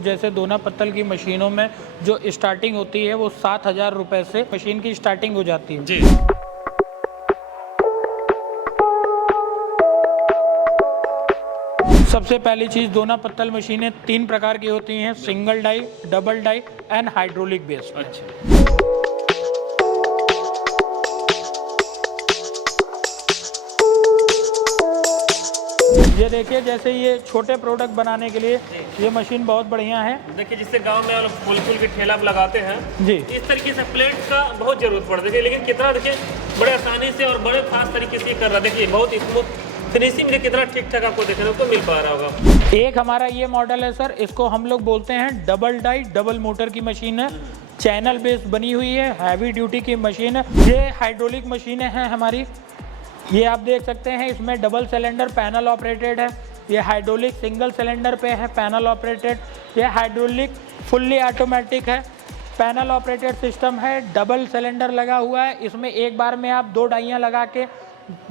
जैसे दोना पत्तल की मशीनों में जो स्टार्टिंग होती है वो 7,000 रुपये से मशीन की स्टार्टिंग हो जाती है जी। सबसे पहली चीज़, दोना पत्तल मशीनें 3 प्रकार की होती हैं, single die, double die and hydraulic based. अच्छा। ये देखिए, जैसे ये छोटे प्रोडक्ट बनाने के लिए ये मशीन बहुत बढ़िया है। देखिए, जिससे गांव में लोग फूल के ठेला लगाते हैं जी, इस तरीके से प्लेट का बहुत जरूरत पड़ती है, लेकिन कितना देखिए बड़े आसानी से और बड़े खास तरीके से कर रहा है। देखिए बहुत स्मूथ फिनिशिंग में कितना ठीक ठाक आपको देखने को मिल पा रहा होगा। एक हमारा ये मॉडल है सर, इसको हम लोग बोलते हैं डबल डाई डबल मोटर की मशीन है, चैनल बेस्ड बनी हुई है, हैवी ड्यूटी की मशीन है। ये हाइड्रोलिक मशीनें हैं हमारी, ये आप देख सकते हैं, इसमें डबल सिलेंडर पैनल ऑपरेटेड है। ये हाइड्रोलिक सिंगल सिलेंडर पे है पैनल ऑपरेटेड। ये हाइड्रोलिक फुल्ली ऑटोमेटिक है, पैनल ऑपरेटेड सिस्टम है, डबल सिलेंडर लगा हुआ है। इसमें एक बार में आप 2 डाइयाँ लगा के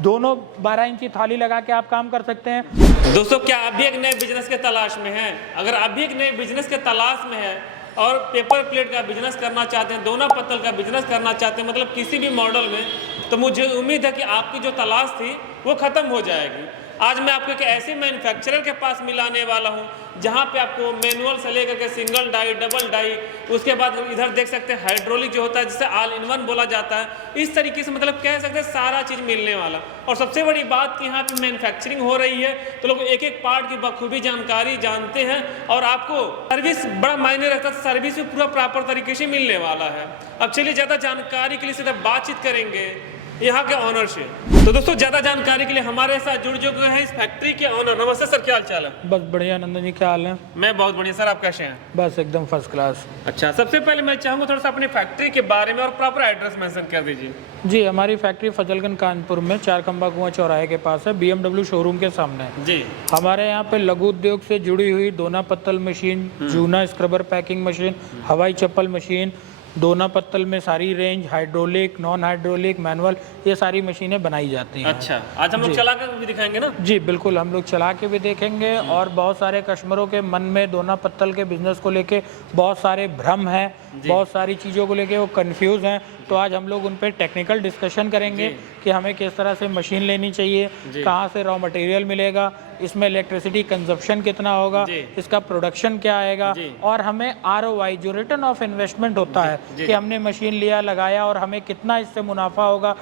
दोनों 12 इंची थाली लगा के आप काम कर सकते हैं। दोस्तों, क्या आप भी एक नए बिजनेस के तलाश में हैं? अगर आप भी एक नए बिजनेस के तलाश में हैं और पेपर प्लेट का बिजनेस करना चाहते हैं, दोना पत्तल का बिजनेस करना चाहते हैं, मतलब किसी भी मॉडल में, तो मुझे उम्मीद है कि आपकी जो तलाश थी वो ख़त्म हो जाएगी। आज मैं आपको एक ऐसे मैन्युफैक्चरर के पास मिलाने वाला हूं जहां पे आपको मैनुअल से लेकर के सिंगल डाई, डबल डाई, उसके बाद इधर देख सकते हैं हाइड्रोलिक जो होता है जिसे ऑल इन वन बोला जाता है। इस तरीके से मतलब कह सकते हैं सारा चीज़ मिलने वाला। और सबसे बड़ी बात कि यहाँ पे मैन्युफैक्चरिंग हो रही है तो लोग एक एक पार्ट की बखूबी जानकारी जानते हैं और आपको सर्विस बड़ा मायने रखता है, सर्विस भी पूरा प्रॉपर तरीके से मिलने वाला है। अब चलिए ज़्यादा जानकारी के लिए सीधा बातचीत करेंगे यहाँ के ऑनर से। तो दोस्तों, ज्यादा जानकारी के लिए हमारे साथ जुड़ चुके हैं इस फैक्ट्री के ऑनर। नमस्ते सर, क्या हाल चाल है? बस बढ़िया नंदन जी, क्या हाल है? मैं बहुत बढ़िया सर, आप कैसे हैं? बस एकदम फर्स्ट क्लास। अच्छा, सबसे पहले मैं चाहूंगा थोड़ा सा अपनी फैक्ट्री के बारे में और प्रॉपर एड्रेस मेंशन कर दीजिए। जी, हमारी फैक्ट्री फजलगंज कानपुर में 4 खंबा कुआं चौराहे के पास है, BMW शोरूम के सामने है जी। हमारे यहाँ पे लघु उद्योग से जुड़ी हुई दोना पत्तल मशीन, जूना स्क्रबर पैकिंग मशीन, हवाई चप्पल मशीन, दोना पत्तल में सारी range, hydraulic, non hydraulic, manual, ये सारी मशीनें बनाई जाती हैं। अच्छा, आज हम लोग चला कर भी दिखाएंगे ना? जी बिल्कुल, हम लोग चला के भी देखेंगे। और बहुत सारे कस्टमरों के मन में दोना पत्तल के बिजनेस को लेके बहुत सारे भ्रम हैं, बहुत सारी चीज़ों को लेके वो कंफ्यूज हैं। तो आज हम लोग उन पे टेक्निकल डिस्कशन करेंगे कि हमें किस तरह से मशीन लेनी चाहिए, कहाँ से रॉ मटेरियल मिलेगा, इसमें इलेक्ट्रिसिटी कंजप्शन कितना होगा, इसका प्रोडक्शन क्या आएगा, और हमें ROI जो रिटर्न ऑफ इन्वेस्टमेंट होता है कि हमने मशीन लिया, लगाया और हमें कितना इससे मुनाफा होगा,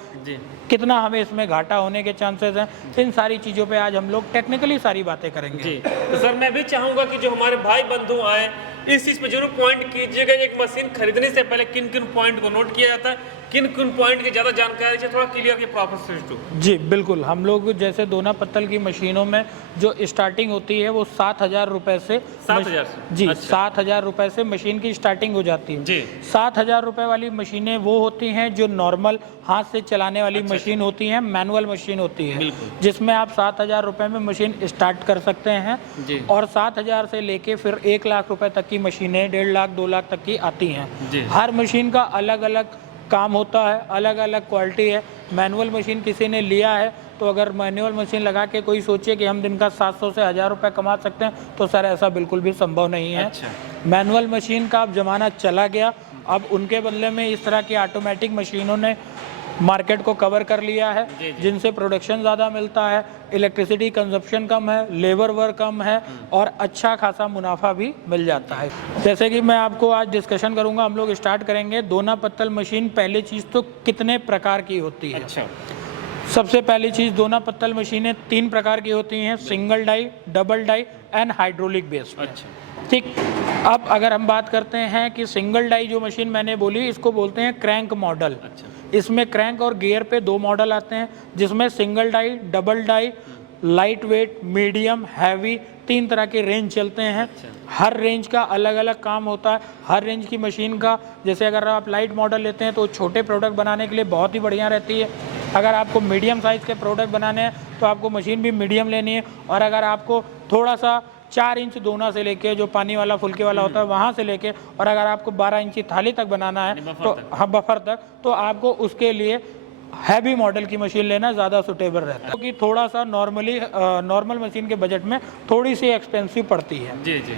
कितना हमें इसमें घाटा होने के चांसेस हैं, इन सारी चीज़ों पे आज हम लोग टेक्निकली सारी बातें करेंगे। जी। तो सर, मैं भी चाहूँगा कि जो हमारे भाई बंधु आए इस चीज़ पे जरूर पॉइंट कीजिएगा। एक मशीन खरीदने से पहले किन किन पॉइंट को नोट किया जाता है, किन किन पॉइंट की ज़्यादा जानकारी चाहिए, थोड़ा क्लियर की प्रॉपर सिस्टम। जी बिल्कुल, हम लोग जैसे दोना पत्तल की मशीनों में जो स्टार्टिंग होती है वो 7,000 रुपये से 7,000 से? जी, अच्छा। 7,000 रुपये से मशीन की स्टार्टिंग हो जाती है जी। 7,000 रुपये वाली मशीनें वो होती हैं जो नॉर्मल हाथ से चलाने वाली मशीन होती हैं, मैनुअल मशीन होती है, जिसमें आप 7,000 रुपये में मशीन स्टार्ट कर सकते हैं। और 7,000 से लेके फिर 1 लाख रुपए तक की मशीनें, 1.5 लाख 2 लाख तक की आती हैं। हर मशीन का अलग अलग काम होता है, अलग अलग क्वालिटी है। मैनुअल मशीन किसी ने लिया है तो अगर मैनुअल मशीन लगा के कोई सोचे कि हम दिन का 700 से 1,000 रुपये कमा सकते हैं तो सर ऐसा बिल्कुल भी संभव नहीं है। मैनुअल मशीन का अब ज़माना चला गया, अब उनके बदले में इस तरह की ऑटोमेटिक मशीनों ने मार्केट को कवर कर लिया है, जिनसे प्रोडक्शन ज़्यादा मिलता है, इलेक्ट्रिसिटी कंजप्शन कम है, लेबर वर्क कम है और अच्छा खासा मुनाफा भी मिल जाता है। जैसे कि मैं आपको आज डिस्कशन करूंगा, हम लोग स्टार्ट करेंगे दोना पत्तल मशीन। पहली चीज़ तो कितने प्रकार की होती है। अच्छा। सबसे पहली चीज़, दोना पत्तल मशीनें 3 प्रकार की होती हैं, single die, double die and hydraulic based. अच्छा। ठीक, अब अगर हम बात करते हैं कि सिंगल डाई जो मशीन मैंने बोली, इसको बोलते हैं क्रैंक मॉडल। इसमें क्रैंक और गियर पे 2 मॉडल आते हैं, जिसमें single die, double die, light weight, medium, heavy, 3 तरह के रेंज चलते हैं। हर रेंज का अलग अलग काम होता है। हर रेंज की मशीन का, जैसे अगर आप लाइट मॉडल लेते हैं तो छोटे प्रोडक्ट बनाने के लिए बहुत ही बढ़िया रहती है। अगर आपको मीडियम साइज़ के प्रोडक्ट बनाने हैं तो आपको मशीन भी मीडियम लेनी है। और अगर आपको थोड़ा सा 4 इंच दोना से लेके, जो पानी वाला फुल्के वाला होता है वहाँ से लेके, और अगर आपको 12 इंची थाली तक बनाना है तो हाँ, बफर तक, तो आपको उसके लिए हैवी मॉडल की मशीन लेना ज़्यादा सुटेबल रहता है, क्योंकि थोड़ा सा नॉर्मल मशीन के बजट में थोड़ी सी एक्सपेंसिव पड़ती है। जी जी।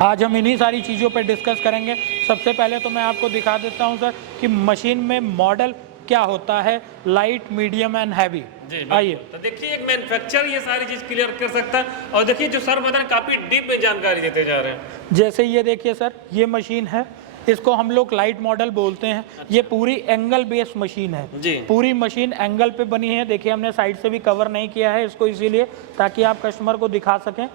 आज हम इन्हीं सारी चीज़ों पे डिस्कस करेंगे। सबसे पहले तो मैं आपको दिखा देता हूं सर कि मशीन में मॉडल क्या होता है, लाइट, मीडियम एंड हैवी। आइए तो देखिए एक मैन्युफैक्चरर ये सारी चीज क्लियर कर सकता है। और देखिए जो सर बता रहे काफी डीप में जानकारी देते जा रहे हैं। जैसे ये देखिए सर, ये मशीन है, इसको हम लोग लाइट मॉडल बोलते हैं। ये पूरी एंगल बेस्ड मशीन है जी। पूरी मशीन एंगल पे बनी है। देखिए हमने साइड से भी कवर नहीं किया है इसको, इसीलिए ताकि आप कस्टमर को दिखा सकें।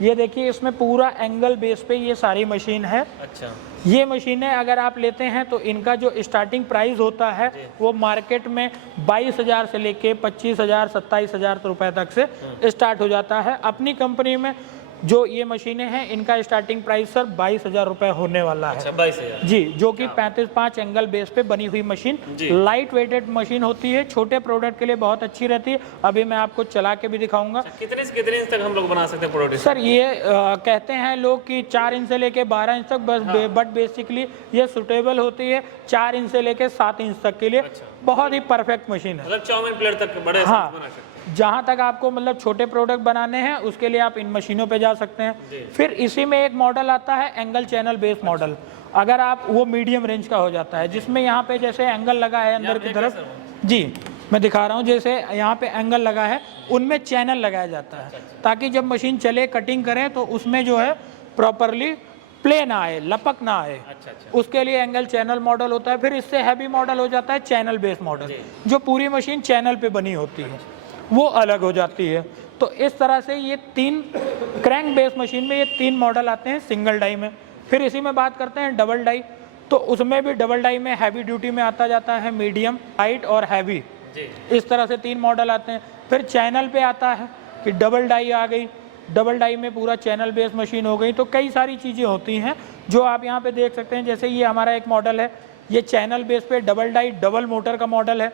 ये देखिए इसमें पूरा एंगल बेस पे ये सारी मशीन है। अच्छा। ये मशीनें अगर आप लेते हैं तो इनका जो स्टार्टिंग प्राइस होता है वो मार्केट में 22,000 से लेके 25,000 27,000 रुपए तक से स्टार्ट हो जाता है। अपनी कंपनी में जो ये मशीनें हैं इनका स्टार्टिंग प्राइस सर 22,000 रुपए होने वाला है। अच्छा, 22,000 जी, जो कि 35 एंगल बेस पे बनी हुई मशीन, लाइट वेटेड मशीन होती है, छोटे प्रोडक्ट के लिए बहुत अच्छी रहती है। अभी मैं आपको चला के भी दिखाऊंगा। कितने से कितने इंच तक हम लोग बना सकते हैं प्रोडक्ट? सर ये कहते हैं लोग कि 4 इंच से लेके 12 इंच तक, बस बट बेसिकली ये सुटेबल होती है 4 इंच से लेके 7 इंच तक के लिए। बहुत ही परफेक्ट मशीन है, मतलब चाउमीन प्लेट तक बड़े हाँ, बना सकते हैं। जहाँ तक आपको मतलब छोटे प्रोडक्ट बनाने हैं उसके लिए आप इन मशीनों पे जा सकते हैं। फिर इसी में एक मॉडल आता है एंगल चैनल बेस्ड मॉडल। अगर आप वो मीडियम रेंज का हो जाता है, जिसमें यहाँ पे जैसे एंगल लगा है अंदर की तरफ, जी मैं दिखा रहा हूँ, जैसे यहाँ पे एंगल लगा है, उनमें चैनल लगाया जाता है ताकि जब मशीन चले कटिंग करें तो उसमें जो है प्रॉपरली प्ले ना आए, लपक ना आए। उसके लिए एंगल चैनल मॉडल होता है। फिर इससे हैवी मॉडल हो जाता है चैनल बेस्ड मॉडल, जो पूरी मशीन चैनल पे बनी होती है, वो अलग हो जाती है। तो इस तरह से ये 3 क्रैंक बेस मशीन में ये 3 मॉडल आते हैं सिंगल डाई में। फिर इसी में बात करते हैं डबल डाई, तो उसमें भी डबल डाई में हैवी ड्यूटी में आता जाता है मीडियम, लाइट और हैवी। इस तरह से 3 मॉडल आते हैं। फिर चैनल पे आता है कि डबल डाई आ गई, डबल डाई में पूरा चैनल बेस मशीन हो गई। तो कई सारी चीज़ें होती हैं जो आप यहाँ पे देख सकते हैं। जैसे ये हमारा एक मॉडल है, ये चैनल बेस पे डबल डाई डबल मोटर का मॉडल है।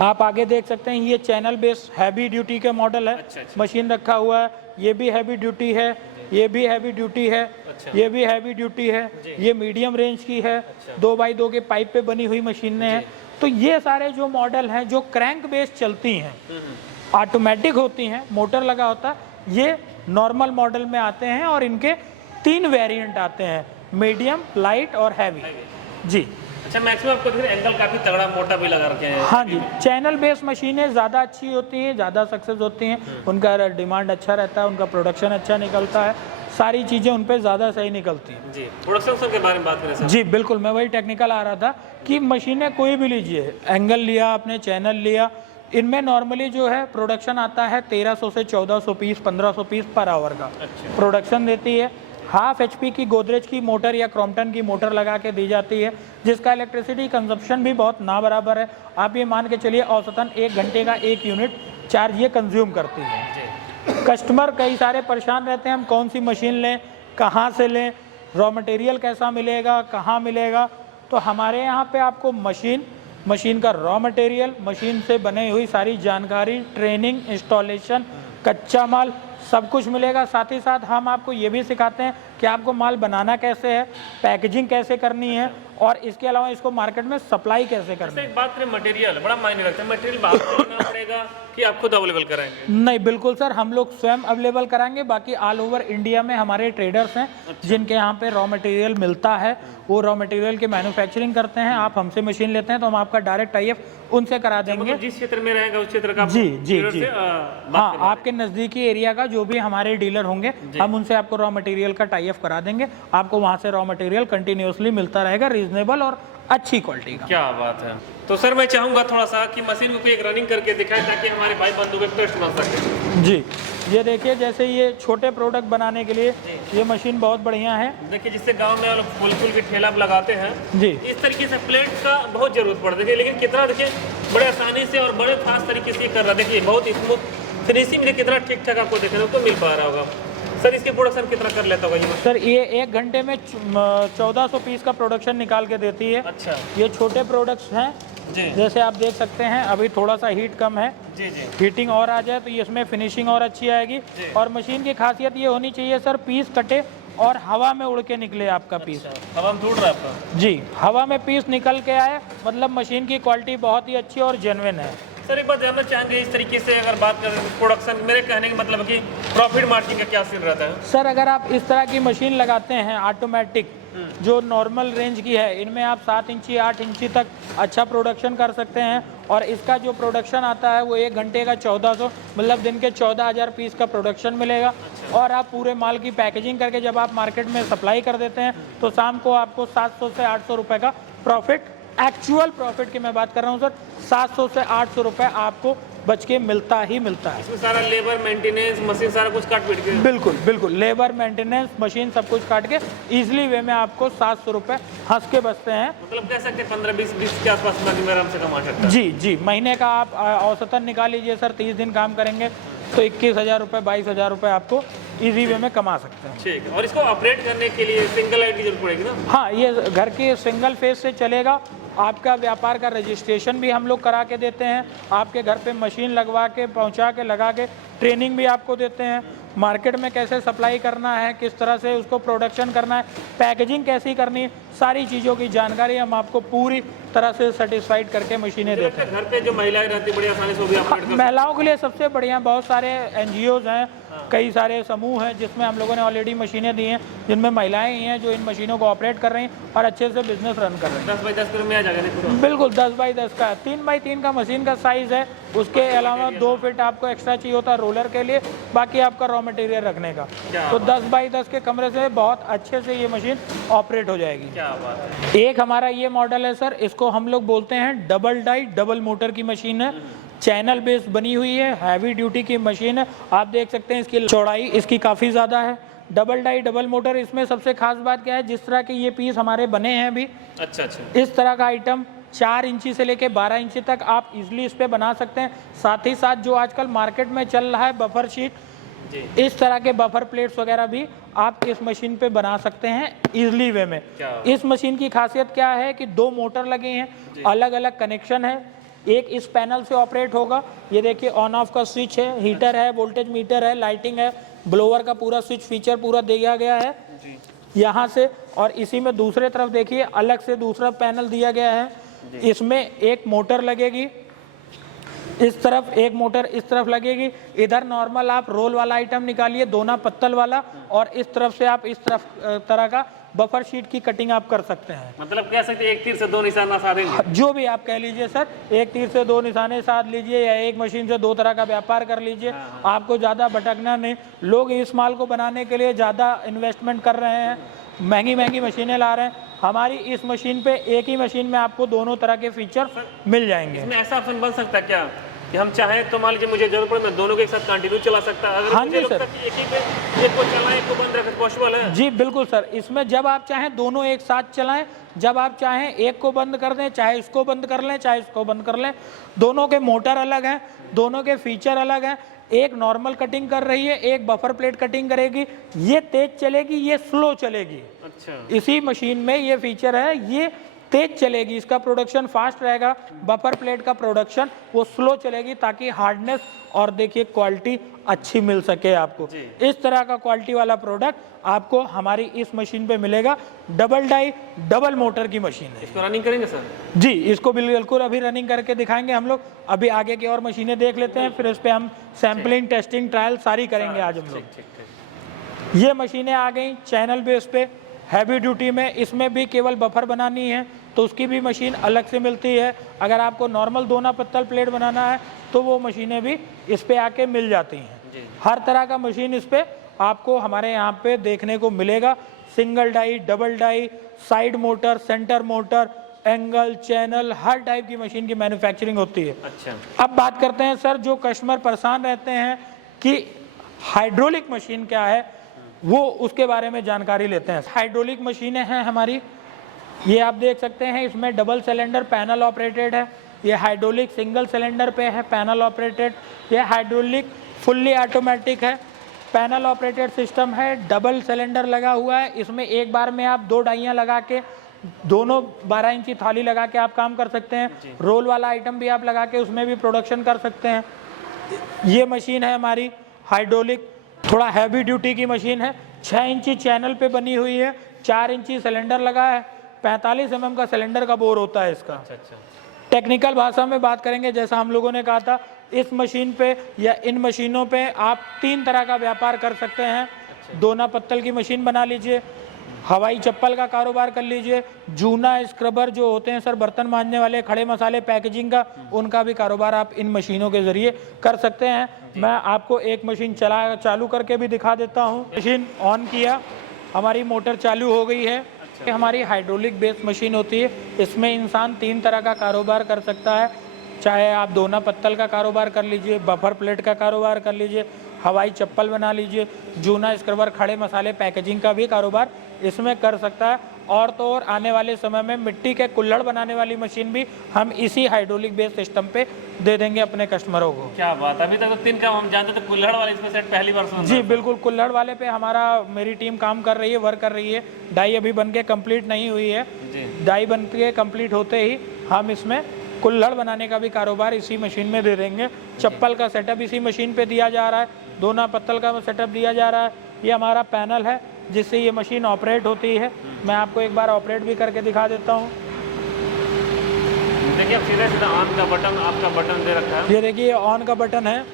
आप आगे देख सकते हैं ये चैनल बेस हैवी ड्यूटी का मॉडल है। मशीन रखा हुआ है, ये भी हैवी ड्यूटी है, ये भी हैवी ड्यूटी है, ये भी हैवी ड्यूटी है, ये मीडियम रेंज की है, 2x2 के पाइप पे बनी हुई मशीनें हैं। तो ये सारे जो मॉडल हैं जो क्रैंक बेस चलती हैं, ऑटोमेटिक होती हैं, मोटर लगा होता है, ये नॉर्मल मॉडल में आते हैं। और इनके 3 वेरिएंट आते हैं, मीडियम, लाइट और हैवी। जी अच्छा, मैक्सिमम आपको देखिए एंगल काफी तगड़ा मोटा भी लगा रखे हैं। हाँ जी, चैनल बेस्ड मशीनें ज़्यादा अच्छी होती हैं, ज़्यादा सक्सेस होती हैं, उनका डिमांड अच्छा रहता है, उनका प्रोडक्शन अच्छा निकलता है, सारी चीज़ें उन पर ज़्यादा सही निकलती हैं। जी, प्रोडक्शन के बारे में बात करें सर। जी बिल्कुल, मैं वही टेक्निकल आ रहा था कि मशीनें कोई भी लीजिए, एंगल लिया आपने, चैनल लिया, इनमें नॉर्मली जो है प्रोडक्शन आता है 1300 से 1400 पीस, 1500 पीस पर आवर का प्रोडक्शन देती है। हाफ HP की गोदरेज की मोटर या क्रॉम्पटन की मोटर लगा के दी जाती है, जिसका इलेक्ट्रिसिटी कंजप्शन भी बहुत ना बराबर है। आप ये मान के चलिए औसतन 1 घंटे का 1 यूनिट चार्ज ये कंज्यूम करती है। कस्टमर कई सारे परेशान रहते हैं, हम कौन सी मशीन लें, कहाँ से लें, रॉ मटेरियल कैसा मिलेगा, कहाँ मिलेगा। तो हमारे यहाँ पे आपको मशीन का रॉ मटेरियल, मशीन से बनी हुई सारी जानकारी, ट्रेनिंग, इंस्टॉलेशन, कच्चा माल सब कुछ मिलेगा। साथ ही साथ हम आपको ये भी सिखाते हैं कि आपको माल बनाना कैसे है, पैकेजिंग कैसे करनी है, और इसके अलावा इसको मार्केट में सप्लाई कैसे करनी है। एक बात करें, मटेरियल बड़ा मायने रखता है। मटेरियल बाहर से लेना पड़ेगा कि आप खुद अवेलेबल कराएंगे? नहीं, बिल्कुल सर, हम लोग स्वयं अवेलेबल कराएंगे। बाकी ऑल ओवर इंडिया में हमारे ट्रेडर्स हैं जिनके यहाँ पे रॉ मटेरियल मिलता है, वो रॉ मटेरियल की मैन्युफैक्चरिंग करते हैं। आप हमसे मशीन लेते हैं तो हम आपका डायरेक्ट टाई अप उनसे करा देंगे। जिस क्षेत्र में रहेगा उस क्षेत्र का जी जी जी, हाँ, आपके नज़दीकी एरिया का जो भी हमारे डीलर होंगे, हम उनसे आपको रॉ मटेरियल का टाई अप करा देंगे। आपको वहाँ से रॉ मटेरियल कंटिन्यूसली मिलता रहेगा, रीजनेबल और अच्छी क्वालिटी का। क्या बात है। तो सर मैं चाहूँगा थोड़ा सा कि मशीन को एक रनिंग करके दिखाएं ताकि हमारे भाई बंधु के टेस्ट बन सके। जी, ये देखिए, जैसे ये छोटे प्रोडक्ट बनाने के लिए ये मशीन बहुत बढ़िया है। देखिए, जिससे गांव में हम लोग फूल की ठेला लगाते हैं जी, इस तरीके से प्लेट का बहुत जरूरत पड़ती है, लेकिन कितना देखिए बड़े आसानी से और बड़े फास्ट तरीके से कर रहा है। देखिए बहुत स्मूथ फिनिशिंग में कितना ठीक ठाक आपको देखने को मिल पा रहा होगा। सर इसकी प्रोडक्शन कितना कर लेता होगा ये? सर ये 1 घंटे में 1400 पीस का प्रोडक्शन निकाल के देती है। अच्छा, ये छोटे प्रोडक्ट्स हैं जी, जैसे आप देख सकते हैं। अभी थोड़ा सा हीट कम है जी जी, हीटिंग और आ जाए तो इसमें फिनिशिंग और अच्छी आएगी। और मशीन की खासियत ये होनी चाहिए सर, पीस कटे और हवा में उड़ के निकले आपका पीस। हवा में उड़ रहा है आपका? जी, हवा में पीस निकल के आए, मतलब मशीन की क्वालिटी बहुत ही अच्छी और जेन्युइन है। सर एक बात जानना चाहेंगे, इस तरीके से अगर बात करें प्रोडक्शन, मेरे कहने का मतलब कि प्रॉफिट मार्जिन का क्या सीन रहता है? सर अगर आप इस तरह की मशीन लगाते हैं ऑटोमेटिक जो नॉर्मल रेंज की है, इनमें आप 7 इंची 8 इंची तक अच्छा प्रोडक्शन कर सकते हैं। और इसका जो प्रोडक्शन आता है वो 1 घंटे का 1400, मतलब दिन के 14,000 पीस का प्रोडक्शन मिलेगा। और आप पूरे माल की पैकेजिंग करके जब आप मार्केट में सप्लाई कर देते हैं तो शाम को आपको 700 से 800 रुपये का प्रॉफिट, एक्चुअल प्रॉफिट की मैं बात कर रहा हूँ सर, 700 से 800 रुपये आपको बच के मिलता ही मिलता है। इसमें सारा लेबर मेंटेनेंस मशीन सारा कुछ काट पीट के? बिल्कुल बिल्कुल, लेबर मेंटेनेंस मशीन सब कुछ काट के इजीली वे में आपको 700 रुपये हंस के बचते हैं। मतलब कह सकते हैं 15-20 के आसपास में आराम से कमा सकते हैं। जी जी, महीने का आप औसतन निकाल लीजिए सर, 30 दिन काम करेंगे तो 21,000 रुपये 22,000 रुपये आपको इजी वे में कमा सकते हैं। ठीक है। और इसको ऑपरेट करने के लिए सिंगल लाइट की जरूरत पड़ेगी ना? हाँ, ये घर के सिंगल फेज से चलेगा। आपका व्यापार का रजिस्ट्रेशन भी हम लोग करा के देते हैं, आपके घर पे मशीन लगवा के पहुंचा के लगा के ट्रेनिंग भी आपको देते हैं। मार्केट में कैसे सप्लाई करना है, किस तरह से उसको प्रोडक्शन करना है, पैकेजिंग कैसी करनी है, सारी चीज़ों की जानकारी हम आपको पूरी तरह से सेटिस्फाइड करके मशीनें देते हैं। घर पे जो महिलाएं रहती बड़ी आसानी से वो भी ऑपरेट कर महिलाओं के लिए सबसे बढ़िया बहुत सारे NGOs हैं, कई सारे समूह हैं जिसमें हम लोगों ने ऑलरेडी मशीनें दी हैं, जिनमें महिलाएं ही हैं जो इन मशीनों को ऑपरेट कर रही हैं और अच्छे से बिजनेस रन कर रही हैं। 10 बाई 10 में आ जाएगा? बिल्कुल 10 बाई 10 का, 3 बाई 3 का मशीन का साइज़ है। उसके अलावा 2 फीट आपको एक्स्ट्रा चाहिए होता है रोलर के लिए, बाकी आपका रॉ मटेरियल रखने का। तो 10 बाई 10 के कमरे से बहुत अच्छे से ये मशीन ऑपरेट हो जाएगी। क्या बात है। एक हमारा ये मॉडल है सर, इसको हम लोग बोलते हैं डबल डाई डबल मोटर की मशीन है, चैनल बेस बनी हुई है, हैवी ड्यूटी की मशीन है। आप देख सकते हैं इसकी चौड़ाई इसकी काफ़ी ज़्यादा है। डबल डाई डबल मोटर, इसमें सबसे खास बात क्या है, जिस तरह के ये पीस हमारे बने हैं अभी, अच्छा अच्छा, इस तरह का आइटम 4 इंची से लेके 12 इंची तक आप इजीली इस पे बना सकते हैं। साथ ही साथ जो आजकल मार्केट में चल रहा है बफर शीट, इस तरह के बफर प्लेट्स वगैरह भी आप इस मशीन पे बना सकते हैं इजीली वे में। इस मशीन की खासियत क्या है कि 2 मोटर लगे हैं, अलग अलग कनेक्शन है। एक इस पैनल से ऑपरेट होगा, ये देखिए ऑन ऑफ का स्विच है, हीटर है, वोल्टेज मीटर है, लाइटिंग है, ब्लोअर का पूरा स्विच फीचर पूरा दिया गया है यहाँ से। और इसी में दूसरे तरफ देखिए अलग से दूसरा पैनल दिया गया है, इसमें एक मोटर लगेगी, इस तरफ एक मोटर इस तरफ लगेगी। इधर नॉर्मल आप रोल वाला आइटम निकालिए, दोना पत्तल वाला, और इस तरफ से आप इस तरफ तरह का बफर शीट की कटिंग आप कर सकते हैं। मतलब कह सकते हैं एक तीर से 2 निशाना साधेंगे, जो भी आप कह लीजिए सर, एक तीर से 2 निशाने साध लीजिए या एक मशीन से 2 तरह का व्यापार कर लीजिए। आपको ज़्यादा भटकना नहीं। लोग इस माल को बनाने के लिए ज़्यादा इन्वेस्टमेंट कर रहे हैं, महंगी महंगी मशीनें ला रहे हैं। हमारी इस मशीन पे एक ही मशीन में आपको दोनों तरह के फीचर मिल जाएंगे। इसमें ऐसा ऑप्शन बन सकता है क्या कि हम चाहें तो मान लीजिए मुझे जरूरत पड़े मैं दोनों के एक साथ कंटिन्यू चला सकता है? अगर हाँ मुझे जी सर, लगता है कि एक ही पे एक को चलाएं एक को बंद रखें, पॉसिबल है? जी बिल्कुल सर, इसमें जब आप चाहें दोनों एक साथ चलाएं, जब आप चाहें एक को बंद कर दें, चाहे इसको बंद कर लें चाहे इसको बंद कर लें। दोनों के मोटर अलग हैं, दोनों के फीचर अलग हैं। एक नॉर्मल कटिंग कर रही है, एक बफर प्लेट कटिंग करेगी। ये तेज चलेगी, ये स्लो चलेगी। अच्छा, इसी मशीन में ये फीचर है, ये तेज चलेगी, इसका प्रोडक्शन फास्ट रहेगा। बफर प्लेट का प्रोडक्शन वो स्लो चलेगी, ताकि हार्डनेस और देखिए क्वालिटी अच्छी मिल सके आपको। इस तरह का क्वालिटी वाला प्रोडक्ट आपको हमारी इस मशीन पे मिलेगा। डबल डाई डबल मोटर की मशीन है। इसको रनिंग करेंगे सर? जी, इसको बिल्कुल अभी रनिंग करके दिखाएंगे हम लोग। अभी आगे की और मशीनें देख लेते हैं, फिर उस पर हम सैम्पलिंग टेस्टिंग ट्रायल सारी करेंगे आज हम लोग। ये मशीनें आ गई चैनल बेस पे, हैवी ड्यूटी में। इसमें भी केवल बफर बनानी है तो उसकी भी मशीन अलग से मिलती है। अगर आपको नॉर्मल दोना पत्तल प्लेट बनाना है तो वो मशीनें भी इस पे आके मिल जाती हैं। हर तरह का मशीन इस पे आपको हमारे यहाँ पे देखने को मिलेगा। Single die, double die, side motor, centre motor, angle, channel, हर टाइप की मशीन की मैन्युफैक्चरिंग होती है। अच्छा, अब बात करते हैं सर, जो कस्टमर परेशान रहते हैं कि हाइड्रोलिक मशीन क्या है, वो उसके बारे में जानकारी लेते हैं। हाइड्रोलिक मशीनें हैं हमारी, ये आप देख सकते हैं। इसमें डबल सिलेंडर पैनल ऑपरेटेड है। ये हाइड्रोलिक सिंगल सिलेंडर पे है पैनल ऑपरेटेड। ये हाइड्रोलिक फुल्ली ऑटोमेटिक है, पैनल ऑपरेटेड सिस्टम है। डबल सिलेंडर लगा हुआ है, इसमें एक बार में आप 2 डाइयाँ लगा के दोनों 12 इंची थाली लगा के आप काम कर सकते हैं। रोल वाला आइटम भी आप लगा के उसमें भी प्रोडक्शन कर सकते हैं। ये मशीन है हमारी हाइड्रोलिक, थोड़ा हैवी ड्यूटी की मशीन है। 6 इंची चैनल पे बनी हुई है, 4 इंची सिलेंडर लगा है, 45 mm का सिलेंडर का बोर होता है इसका। अच्छा, टेक्निकल भाषा में बात करेंगे, जैसा हम लोगों ने कहा था, इस मशीन पे या इन मशीनों पे आप 3 तरह का व्यापार कर सकते हैं। दोना पत्तल की मशीन बना लीजिए, हवाई चप्पल का कारोबार कर लीजिए, जूना स्क्रबर जो होते हैं सर बर्तन मांजने वाले, खड़े मसाले पैकेजिंग का, उनका भी कारोबार आप इन मशीनों के ज़रिए कर सकते हैं। मैं आपको एक मशीन चालू करके भी दिखा देता हूँ। मशीन ऑन किया, हमारी मोटर चालू हो गई है। हमारी हाइड्रोलिक बेस्ड मशीन होती है, इसमें इंसान 3 तरह का कारोबार कर सकता है। चाहे आप दोना पत्तल का कारोबार कर लीजिए, बफर प्लेट का कारोबार कर लीजिए, हवाई चप्पल बना लीजिए, जूना स्क्रबर, खड़े मसाले पैकेजिंग का भी कारोबार इसमें कर सकता है। और तो और आने वाले समय में मिट्टी के कुल्हड़ बनाने वाली मशीन भी हम इसी हाइड्रोलिक बेस्ड सिस्टम पे दे देंगे अपने कस्टमरों को। क्या बात, अभी तक तो 3 काम हम जानते थे, कुल्हड़ वाले इसमें सेट पहली बार सुन। जी बिल्कुल, कुल्हड़ वाले पे मेरी टीम काम कर रही है, वर्क कर रही है। डाई अभी बन के कम्प्लीट नहीं हुई है, डाई बन के कम्प्लीट होते ही हम इसमें कुल्हड़ बनाने का भी कारोबार इसी मशीन में दे देंगे। चप्पल का सेटअप इसी मशीन पे दिया जा रहा है, दोना पत्तल का सेटअप दिया जा रहा है। ये हमारा पैनल है जिससे ये मशीन ऑपरेट होती है। मैं आपको एक बार ऑपरेट भी करके दिखा देता हूँ। देखिए अब सीधा ऑन का बटन, आपका बटन दे रखा है। ये देखिए, ये ऑन का बटन है,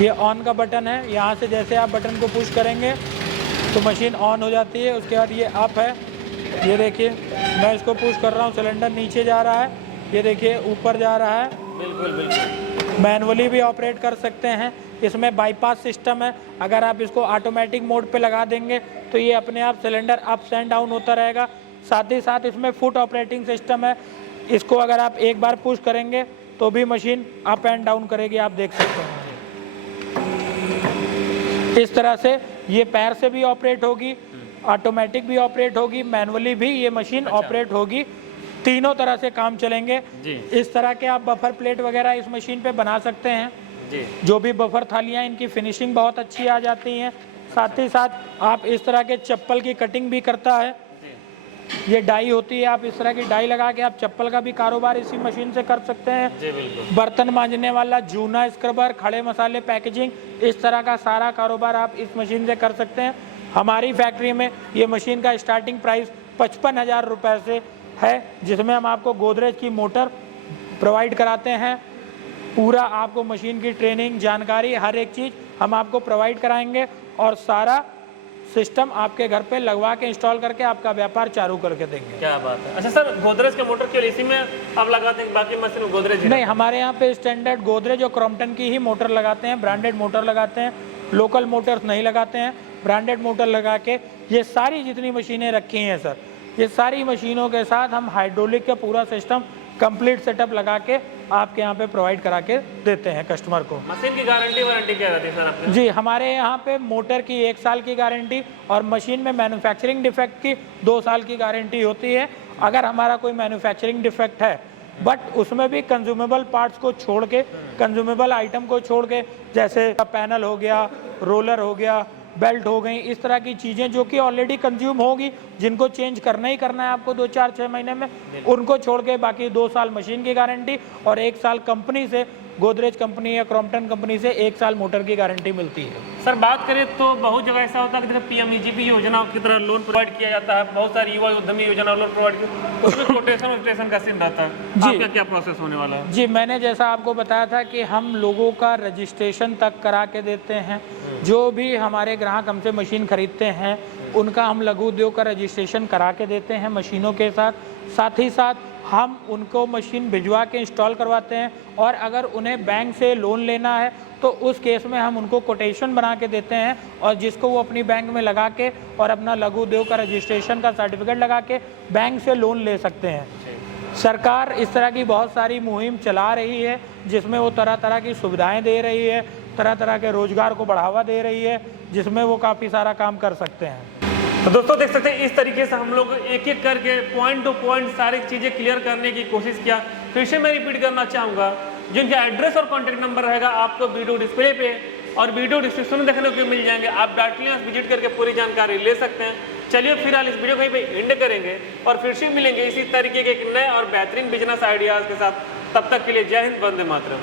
ये ऑन का बटन है। यहाँ से जैसे आप बटन को पुश करेंगे तो मशीन ऑन हो जाती है। उसके बाद ये अप है, ये देखिए मैं इसको पुश कर रहा हूँ, सिलेंडर नीचे जा रहा है, ये देखिए ऊपर जा रहा है। बिल्कुल बिल्कुल। मैनुअली भी ऑपरेट कर सकते हैं। इसमें बाईपास सिस्टम है, अगर आप इसको ऑटोमेटिक मोड पे लगा देंगे तो ये अपने आप सिलेंडर अप्स एंड डाउन होता रहेगा। साथ ही साथ इसमें फुट ऑपरेटिंग सिस्टम है, इसको अगर आप एक बार पुश करेंगे तो भी मशीन अप एंड डाउन करेगी, आप देख सकते हैं। इस तरह से ये पैर से भी ऑपरेट होगी, ऑटोमेटिक भी ऑपरेट होगी, मैनुअली भी ये मशीन ऑपरेट होगी। तीनों तरह से काम चलेंगे जी। इस तरह के आप बफर प्लेट वगैरह इस मशीन पे बना सकते हैं जी। जो भी बफर थालियाँ, इनकी फिनिशिंग बहुत अच्छी आ जाती हैं। साथ ही साथ आप इस तरह के चप्पल की कटिंग भी करता है, ये डाई होती है, आप इस तरह की डाई लगा के आप चप्पल का भी कारोबार इसी मशीन से कर सकते हैं जी। बिल्कुल। बर्तन मांजने वाला, जूना स्क्रबर, खड़े मसाले पैकेजिंग, इस तरह का सारा कारोबार आप इस मशीन से कर सकते हैं। हमारी फैक्ट्री में ये मशीन का स्टार्टिंग प्राइस 55,000 रुपये से है, जिसमें हम आपको गोदरेज की मोटर प्रोवाइड कराते हैं। पूरा आपको मशीन की ट्रेनिंग, जानकारी, हर एक चीज़ हम आपको प्रोवाइड कराएंगे और सारा सिस्टम आपके घर पे लगवा के इंस्टॉल करके आपका व्यापार चालू करके देंगे। क्या बात है। अच्छा सर, गोदरेज के मोटर केवल इसी में आप लगाते हैं, बाकी मशीन में गोदरेज नहीं? हमारे यहाँ पे स्टैंडर्ड गोदरेज और क्रॉम्पटन की ही मोटर लगाते हैं, ब्रांडेड मोटर लगाते हैं, लोकल मोटर्स नहीं लगाते हैं। ब्रांडेड मोटर लगा के ये सारी जितनी मशीनें रखी हैं सर, ये सारी मशीनों के साथ हम हाइड्रोलिक का पूरा सिस्टम कंप्लीट सेटअप लगा के आपके यहाँ पे प्रोवाइड करा के देते हैं कस्टमर को। मशीन की गारंटी वारंटी क्या रहती है सर आपके? जी, हमारे यहाँ पे मोटर की 1 साल की गारंटी और मशीन में मैन्युफैक्चरिंग डिफेक्ट की 2 साल की गारंटी होती है। अगर हमारा कोई मैन्युफैक्चरिंग डिफेक्ट है बट उसमें भी कंज्यूमेबल पार्ट्स को छोड़ के, कंज्यूमेबल आइटम को छोड़ के, जैसे पैनल हो गया, रोलर हो गया, बेल्ट हो गई, इस तरह की चीज़ें जो कि ऑलरेडी कंज्यूम होगी, जिनको चेंज करना ही करना है आपको 2-4-6 महीने में, उनको छोड़ के बाकी 2 साल मशीन की गारंटी और 1 साल कंपनी से, गोदरेज कंपनी या क्रॉम्पटन कंपनी से 1 साल मोटर की गारंटी मिलती है। सर बात करें तो बहुत जगह ऐसा होता है कि PMEGP योजना की तरह लोन प्रोवाइड किया जाता है, बहुत सारी युवा उद्यमी योजना लोन प्रोवाइड किया, उसमें कोटेशन का सीन रहता है जी। आपका क्या प्रोसेस होने वाला है? जी, मैंने जैसा आपको बताया था कि हम लोगों का रजिस्ट्रेशन तक करा के देते हैं। जो भी हमारे ग्राहक हमसे मशीन खरीदते हैं उनका हम लघु उद्योग का रजिस्ट्रेशन करा के देते हैं मशीनों के साथ। साथ ही साथ हम उनको मशीन भिजवा के इंस्टॉल करवाते हैं और अगर उन्हें बैंक से लोन लेना है तो उस केस में हम उनको कोटेशन बना के देते हैं और जिसको वो अपनी बैंक में लगा के और अपना लघु उद्योग का रजिस्ट्रेशन का सर्टिफिकेट लगा के बैंक से लोन ले सकते हैं। सरकार इस तरह की बहुत सारी मुहिम चला रही है जिसमें वो तरह तरह की सुविधाएं दे रही है, तरह तरह के रोजगार को बढ़ावा दे रही है, जिसमें वो काफ़ी सारा काम कर सकते हैं। तो दोस्तों देख सकते हैं इस तरीके से हम लोग एक एक करके पॉइंट टू पॉइंट सारी चीज़ें क्लियर करने की कोशिश किया। फिर से मैं रिपीट करना चाहूँगा, जिनका एड्रेस और कॉन्टैक्ट नंबर रहेगा आपको वीडियो डिस्प्ले पे और वीडियो डिस्क्रिप्शन में देखने को मिल जाएंगे। आप डायरेक्टली विजिट करके पूरी जानकारी ले सकते हैं। चलिए फिलहाल इस वीडियो को यहीं पे एंड करेंगे और फिर से मिलेंगे इसी तरीके के एक नए और बेहतरीन बिजनेस आइडियाज़ के साथ। तब तक के लिए जय हिंद, वंदे मातरम।